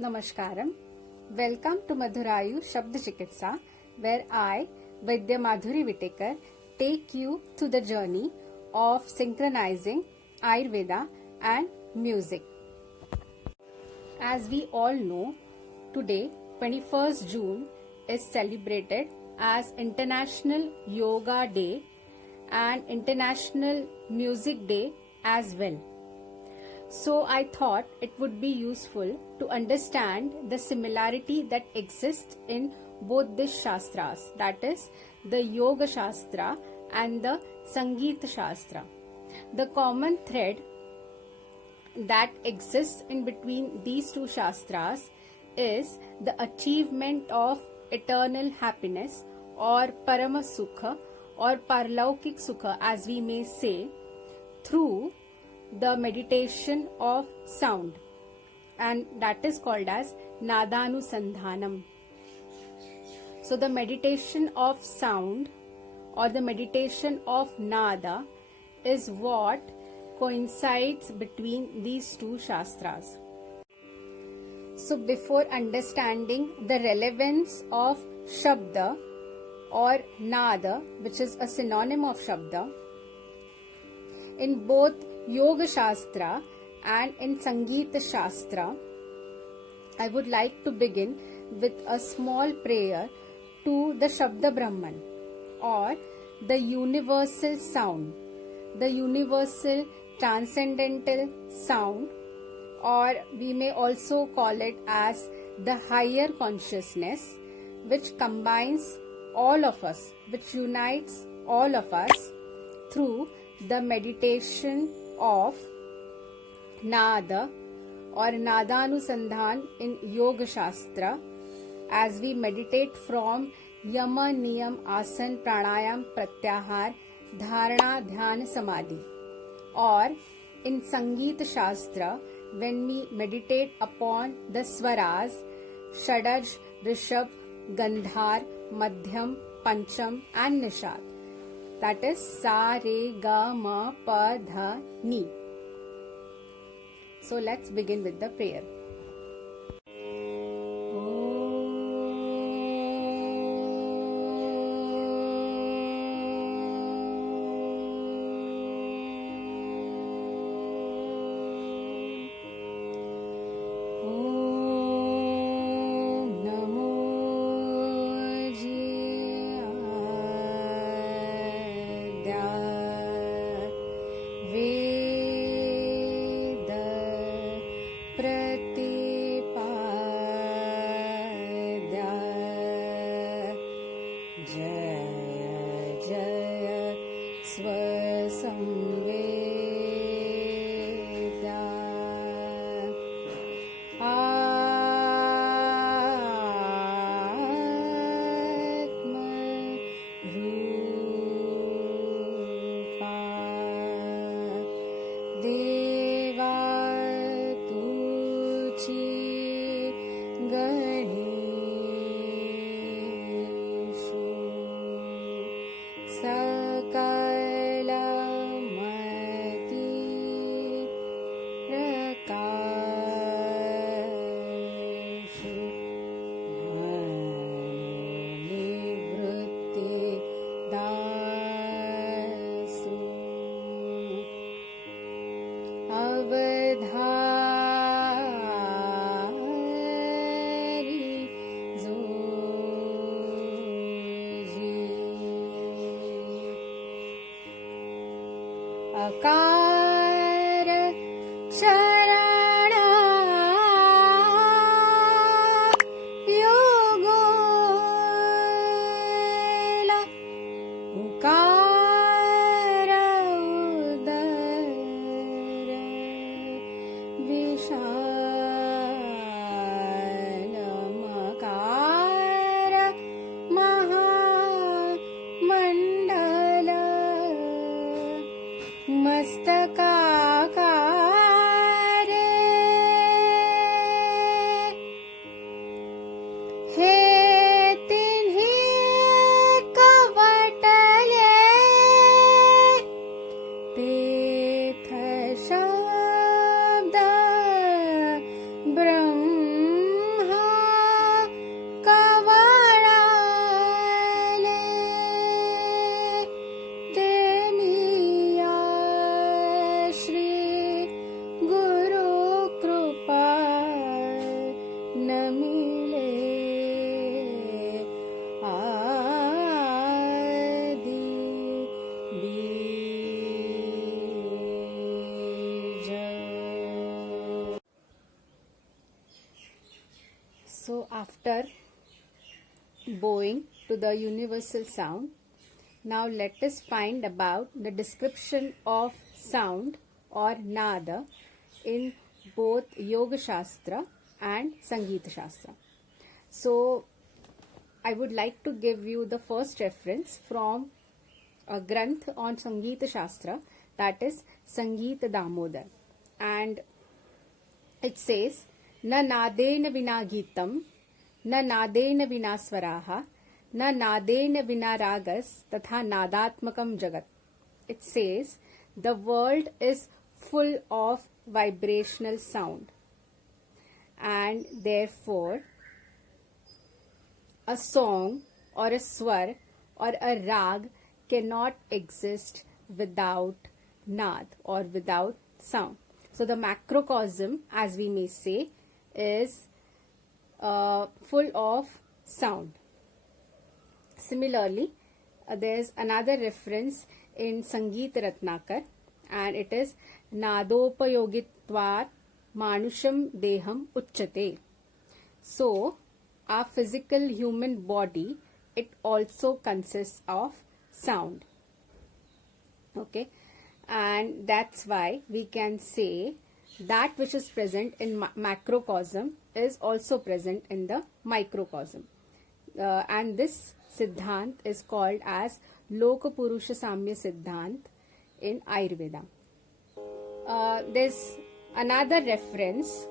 Namaskaram. Welcome to Madhurayu Shabd Chikitsa, where I, Vaidya Madhuri Whitaker, take you through the journey of synchronizing Ayurveda and music. As we all know, today, 21st June, is celebrated as International Yoga Day and International Music Day as well. So I thought it would be useful to understand the similarity that exists in both these shastras, that is the Yoga Shastra and the Sangeet Shastra. The common thread that exists in between these two shastras is the achievement of eternal happiness or Parama Sukha or Paralaukik Sukha, as we may say, through the meditation of sound, and that is called as Nadanusandhanam. So the meditation of sound or the meditation of Nada is what coincides between these two shastras. So before understanding the relevance of Shabda or Nada, which is a synonym of Shabda, in both Yoga Shastra and in Sangeet Shastra, I would like to begin with a small prayer to the Shabda Brahman, or the universal sound, the universal transcendental sound, or we may also call it as the higher consciousness, which combines all of us, which unites all of us through the meditation of Nada or Nadanusandhan in Yoga Shastra, as we meditate from Yama, Niyam, Asan, Pranayam, Pratyahar, Dharana, Dhyan, Samadhi, or in Sangeet Shastra when we meditate upon the Swaras, Shadaj, Rishabh, Gandhar, Madhyam, Pancham and Nishad. That is Sa, Re, Ga, Ma, Pa, Dha, Ni. So let's begin with the prayer. Veda Prati So after bowing to the universal sound, now let us find about the description of sound or nada in both Yoga Shastra and Sangeeta Shastra. So I would like to give you the first reference from a granth on Sangeeta Shastra, that is Sangeeta Damodar, and it says na nadena vina geetam na nadena vina swaraha na nadena vina ragas tatha nadatmakam jagat. It says the world is full of vibrational sound, and therefore a song or a swar or a rag cannot exist without nad or without sound. So the macrocosm, as we may say, is full of sound. Similarly, there's another reference in Sangeet Ratnakar, and it is Nadopayogitvat Manusham Deham Uchchate. So, our physical human body, it also consists of sound. Okay, and that's why we can say that which is present in macrocosm is also present in the microcosm. And this Siddhant is called as Lokapurusha Samya Siddhant in Ayurveda. There's another reference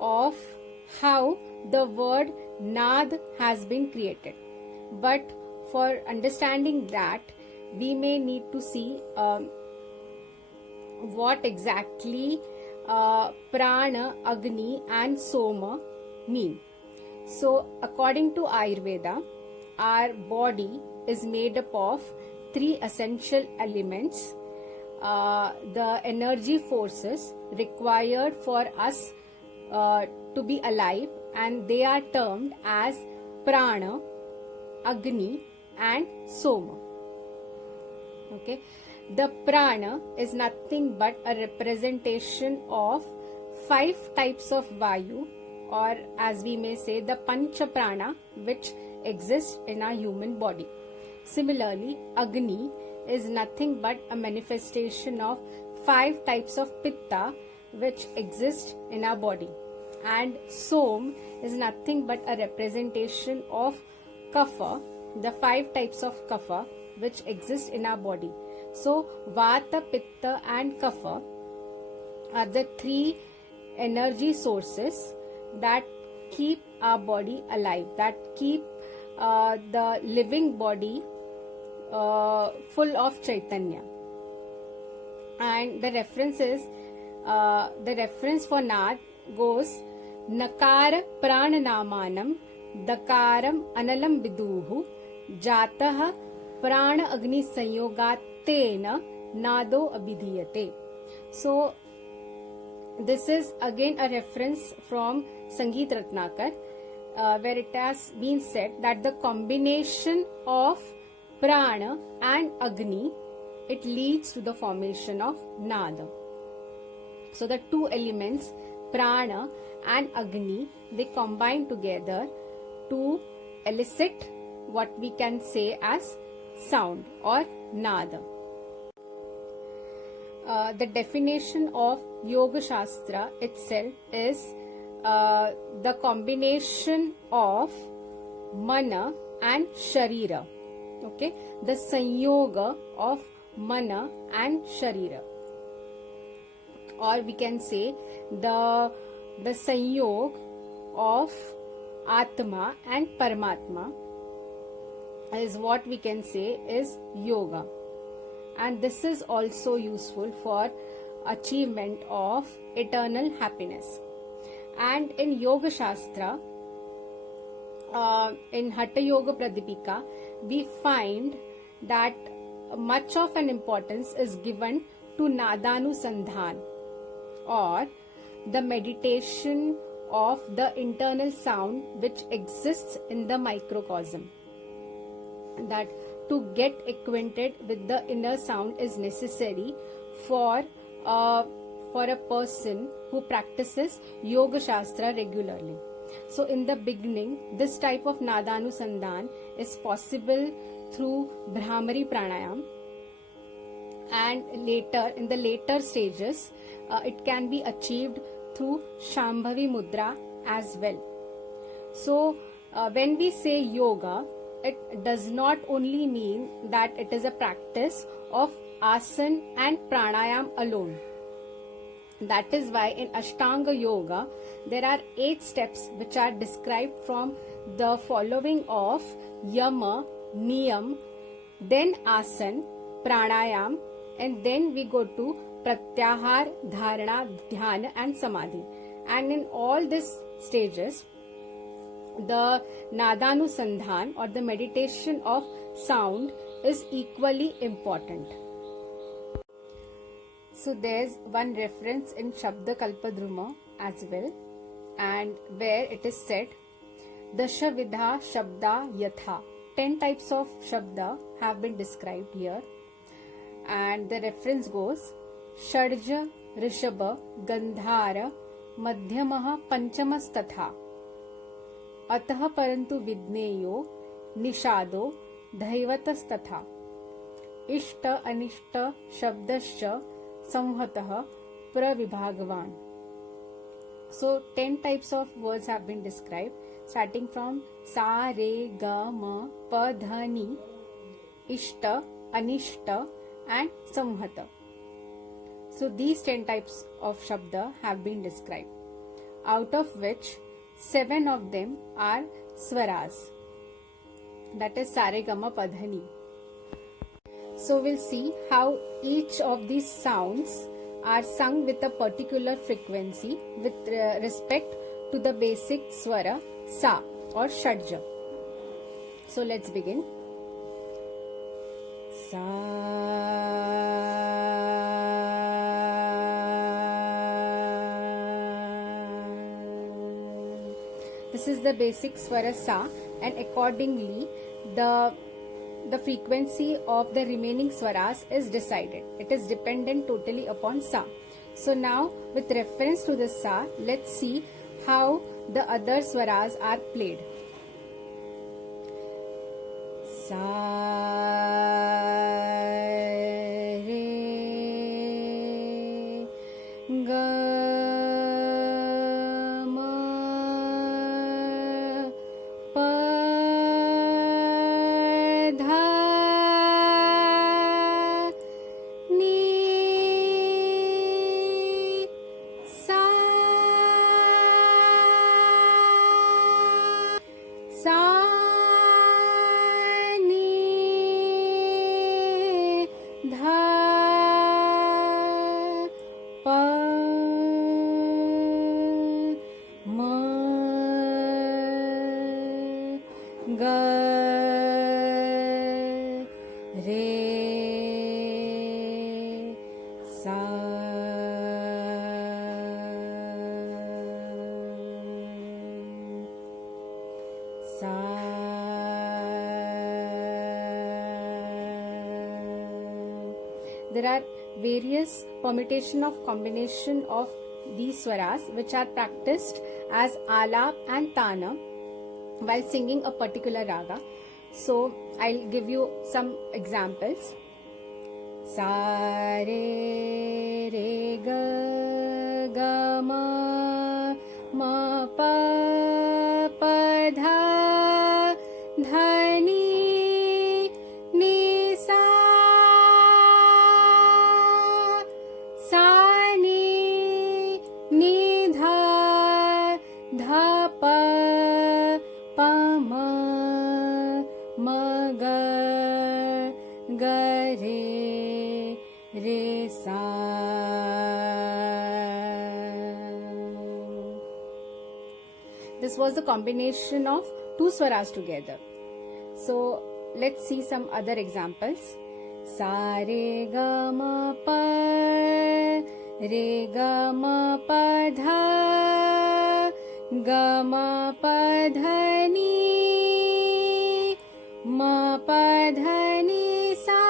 of how the word Nad has been created. But for understanding that, we may need to see what exactly Prana, Agni and Soma mean. So according to Ayurveda, our body is made up of three essential elements, the energy forces required for us to be alive, and they are termed as Prana, Agni and Soma. Okay, the Prana is nothing but a representation of 5 types of Vayu, or as we may say, the Pancha Prana, which exists in our human body. Similarly, Agni is nothing but a manifestation of 5 types of Pitta, which exist in our body. And Som is nothing but a representation of Kapha, the 5 types of Kapha which exist in our body. So Vata, Pitta and Kapha are the 3 energy sources that keep our body alive, that keep the living body full of Chaitanya. And the reference for Nad goes Nakara Prananamanam Dakaram Analam Viduhu Jatah Prana Agni Sanyogatena Nado Abhidhiyate. So this is again a reference from Sangeet Ratnakar, where it has been said that the combination of Prana and Agni, it leads to the formation of Nada. So the 2 elements, Prana and Agni, they combine together to elicit what we can say as sound or Nada. The definition of Yoga Shastra itself is the combination of Mana and Sharira. Okay, the Sanyoga of Mana and Sharira, or we can say the Sanyog of Atma and Paramatma is what we can say is Yoga. And this is also useful for achievement of eternal happiness. And in Yoga Shastra, in Hatha Yoga Pradipika, we find that much of an importance is given to Nadanusandhan, or the meditation of the internal sound which exists in the microcosm. That to get acquainted with the inner sound is necessary for a person who practices Yoga Shastra regularly. So in the beginning, this type of Nadanusandhan is possible through Brahmari Pranayam, and later, in the later stages, it can be achieved through Shambhavi Mudra as well. So when we say yoga, it does not only mean that it is a practice of asana and pranayam alone. That is why in Ashtanga Yoga, there are 8 steps which are described from the following of Yama, Niyam, then Asana, Pranayam, and then we go to Pratyahar, Dharana, Dhyana and Samadhi. And in all these stages, the Nadanusandhan or the meditation of sound is equally important. So there's one reference in Shabda Kalpadruma as well, and where it is said, Dashavidha Shabda Yatha. 10 types of Shabda have been described here, and the reference goes, Shadja, Rishabha, Gandhara, Madhyamaha, Panchamastatha. Atah parantu vidneyo, Nishado, Dhaivatastatha. Ishta Anishta Shabdascha Samhatah Pravibhagavan. So 10 types of words have been described, starting from Sa, Re, Ga, Ma, Pa, Dha, Ni, Ishta, Anishta and Samhata. So these 10 types of Shabda have been described, out of which 7 of them are Swaras, that is Sa, Re, Ga, Ma, Pa, Dha, Ni. So we'll see how each of these sounds are sung with a particular frequency with respect to the basic swara Sa or Shadja. So let's begin. Sa. This is the basic swara Sa, and accordingly the frequency of the remaining swaras is decided. It is dependent totally upon Sa. So now, with reference to the Sa, let's see how the other swaras are played. Sa, Re, Ga, There are various permutation of combination of these swaras which are practiced as alap and tana while singing a particular raga. So I'll give you some examples. Sa, re, re, ga, ga, ma, ma, pa, pa, dha, dha, ni, ni, sa, sa, ni, ni, dha, dha, pa, pa, ma, ma, ga, ga, re, re, sa. This was the combination of two swaras together. So let's see some other examples. Sa, re, ga, ma, pa, re, ga, ma, pa, dha, ga, ma, pa, dha, ni, ma, pa, dha, ni, sa,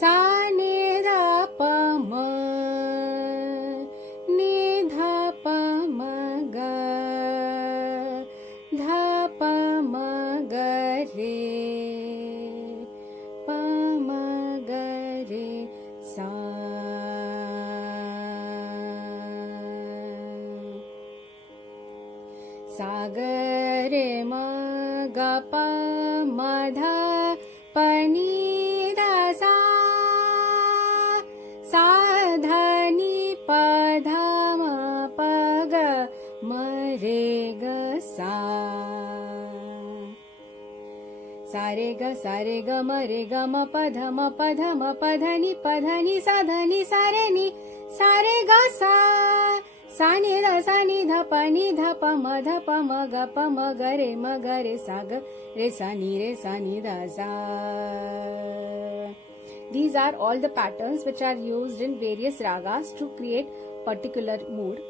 sa, ni, da, pa, ma, ni, सा ग रे म ग प म ध प नि ध सा सा ध नि प ध म प ग म रे ग सा सा रे ग म प ध म प ध म प ध नि सा ध नि सा रे ग सा नि ध प नि ध प म ग म ग रे सा ग रे सा नि ध सा. These are all the patterns which are used in various ragas to create particular mood,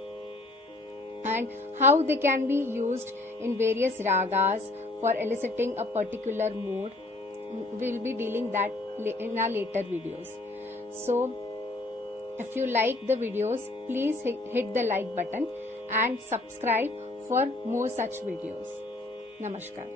and how they can be used in various ragas for eliciting a particular mood. We'll be dealing that in our later videos. So if you like the videos, please hit the like button and subscribe for more such videos. Namaskar.